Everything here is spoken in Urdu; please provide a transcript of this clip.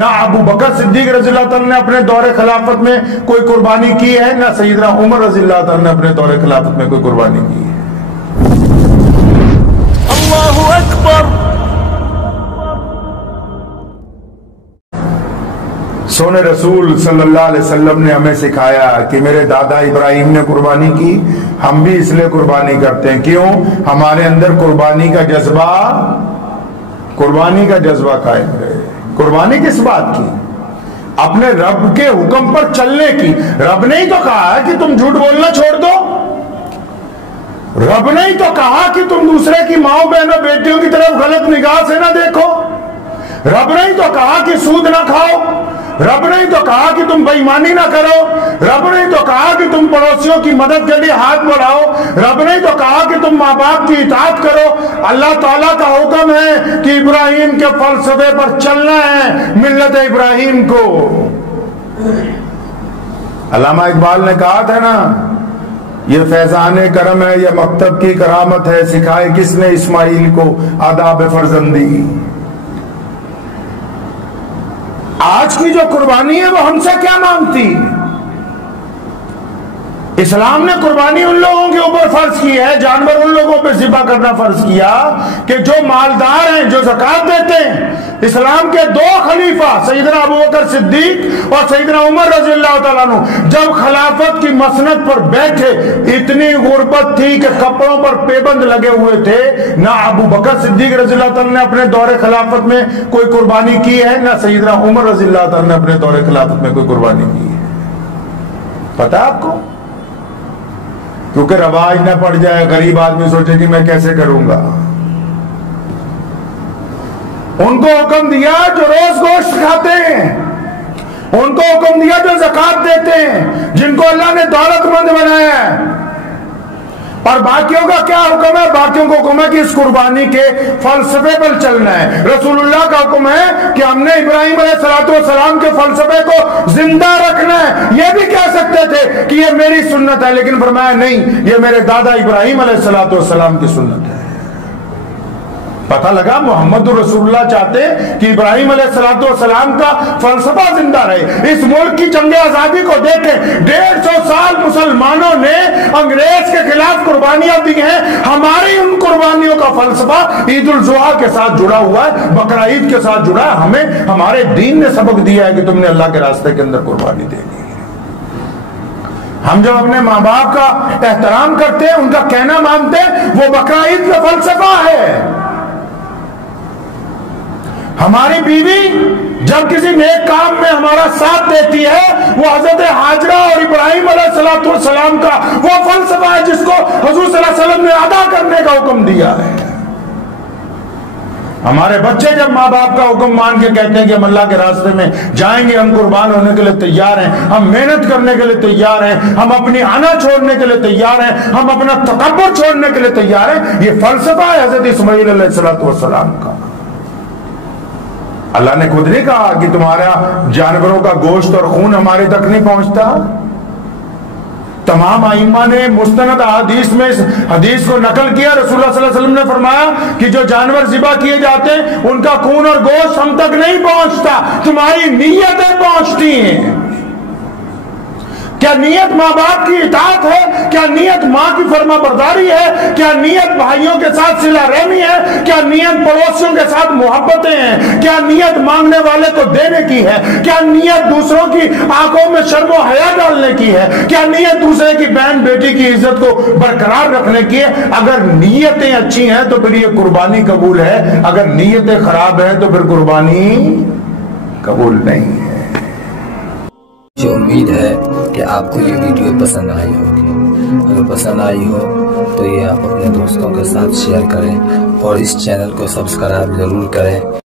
نہ ابو بکر صدیق رضی اللہ تعالیٰ نے اپنے دور خلافت میں کوئی قربانی کی ہے، نہ سیدنا عمر رضی اللہ تعالیٰ نے اپنے دور خلافت میں کوئی قربانی کی ہے۔ اللہ اکبر۔ سونے رسول صلی اللہ علیہ وسلم نے ہمیں سکھایا کہ میرے دادا ابراہیم نے قربانی کی، ہم بھی اس لیے قربانی کرتے ہیں۔ کیوں؟ ہمارے اندر قربانی کا جذبہ قائم رہے۔ قربانی کس بات کی؟ اپنے رب کے حکم پر چلنے کی۔ رب نے ہی تو کہا ہے کہ تم جھوٹ بولنا چھوڑ دو، رب نے ہی تو کہا کہ تم دوسرے کی ماؤں بہنوں بیٹیوں کی طرف غلط نگاہ سے نہ دیکھو، رب نے ہی تو کہا کہ سود نہ کھاؤ، رب نے ہی تو کہا کہ تم بے ایمانی نہ کرو، رب نے ہی تو کہا کہ تم پڑوسیوں کی مدد کے لیے ہاتھ بڑھاؤ، رب نے ہی تو کہا کہ تم ماں باپ کی اطاعت کرو۔ اللہ تعالیٰ کا حکم ہے کہ ابراہیم کے فلسفے پر چلنا ہے، ملت ابراہیم کو۔ علامہ اقبال نے کہا تھا نا، یہ فیضان کرم ہے، یہ مکتب کی کرامت ہے، سکھائے کس نے اسماعیل کو آداب فرزندی۔ آج کی جو قربانی ہے وہ ہم سے کیا مانگتی؟ اسلام نے قربانی ان لوگوں کے اوپر فرض کی ہے، جانور ان لوگوں پہ ذبح کرنا فرض کیا کہ جو مالدار ہیں، جو زکوٰۃ دیتے ہیں۔ اسلام کے دو خلیفہ سیدنا ابو بکر صدیق اور سیدنا عمر رضی اللہ تعالیٰ عنہ جب خلافت کی مسند پر بیٹھے، اتنی غربت تھی کہ کپڑوں پر پیبند لگے ہوئے تھے۔ نہ ابو بکر صدیق رضی اللہ تعالیٰ نے اپنے دور خلافت میں کوئی قربانی کی ہے، نہ سیدنا عمر رضی اللہ تعالیٰ نے اپنے دور خلافت میں کوئی قربانی کی ہے۔ پتہ آپ کو؟ کیونکہ رواج نہ پڑ جائے، غریب آدمی سوچے کہ میں کیسے کروں گا۔ ان کو حکم دیا جو روز گوشت کھاتے ہیں، ان کو حکم دیا جو زکوٰۃ دیتے ہیں، جن کو اللہ نے دولت مند بنایا ہے۔ اور باقیوں کا کیا حکم ہے؟ باقیوں کو حکم ہے کہ اس قربانی کے فلسفے پر چلنا ہے۔ رسول اللہ کا حکم ہے کہ ہم نے ابراہیم علیہ السلام کے فلسفے کو زندہ رکھنا ہے۔ یہ بھی کہہ سکتے تھے کہ یہ میری سنت ہے، لیکن فرمایا نہیں، یہ میرے دادا ابراہیم علیہ السلام کی سنت ہے۔ پتہ لگا محمد رسول اللہ چاہتے کہ ابراہیم علیہ السلام کا فلسفہ زندہ رہے۔ اس ملک کی جنگ آزادی کو دیکھیں، 150 سال مسلمانوں نے انگریز کے خلاف قربانیاں دی ہیں۔ ہماری ان قربانیوں کا فلسفہ عید الاضحیٰ کے ساتھ جڑا ہوا ہے، بقرہ عید کے ساتھ جڑا ہے۔ ہمیں ہمارے دین نے سبق دیا ہے کہ تم نے اللہ کے راستے کے اندر قربانی دینی ہے۔ ہم جب اپنے ماں باپ کا احترام کرتے ہیں، ان کا کہنا مانتے ہیں، وہ بقرہ عید کا فلسفہ ہے۔ ہماری بیوی جب کسی نیک کام میں ہمارا ساتھ دیتی ہے، وہ حضرت ہاجرہ اور ابراہیم علیہ السلام کا وہ فلسفہ ہے جس کو حضور صلی اللہ علیہ وسلم نے ادا کرنے کا حکم دیا ہے۔ ہمارے بچے جب ماں باپ کا حکم مان کے کہتے ہیں کہ ہم اللہ کے راستے میں جائیں گے، ہم قربان ہونے کے لیے تیار ہیں، ہم محنت کرنے کے لیے تیار ہیں، ہم اپنی آنا چھوڑنے کے لیے تیار ہیں، ہم اپنا تکبر چھوڑنے کے لیے تیار ہیں، یہ فلسفہ ہے حضرت اسماعیل علیہ السلام کا۔ اللہ نے خود نہیں کہا کہ تمہارا جانوروں کا گوشت اور خون ہمارے تک نہیں پہنچتا۔ تمام ائمہ نے مستند حدیث میں اس حدیث کو نقل کیا۔ رسول اللہ صلی اللہ علیہ وسلم نے فرمایا کہ جو جانور ذبح کیے جاتے ہیں ان کا خون اور گوشت ہم تک نہیں پہنچتا، تمہاری نیتیں پہنچتی ہیں۔ کیا نیت ماں باپ کی اطاعت ہے؟ کیا نیت ماں کی فرما برداری ہے؟ کیا نیت بھائیوں کے ساتھ صلہ رحمی ہے؟ کیا نیت پڑوسیوں کے ساتھ محبتیں ہیں؟ کیا نیت مانگنے والے کو دینے کی ہے؟ کیا نیت دوسروں کی آنکھوں میں شرم و حیا ڈالنے کی ہے؟ کیا نیت دوسرے کی بہن بیٹی کی عزت کو برقرار رکھنے کی ہے؟ اگر نیتیں اچھی ہیں تو پھر یہ قربانی قبول ہے، اگر نیتیں خراب ہیں تو پھر قربانی قبول نہیں ہے۔ مجھے امید ہے کہ آپ کو یہ ویڈیو پسند آئی ہوگی۔ اگر پسند آئی ہو تو یہ آپ اپنے دوستوں کے ساتھ شیئر کریں اور اس چینل کو سبسکرائب ضرور کریں۔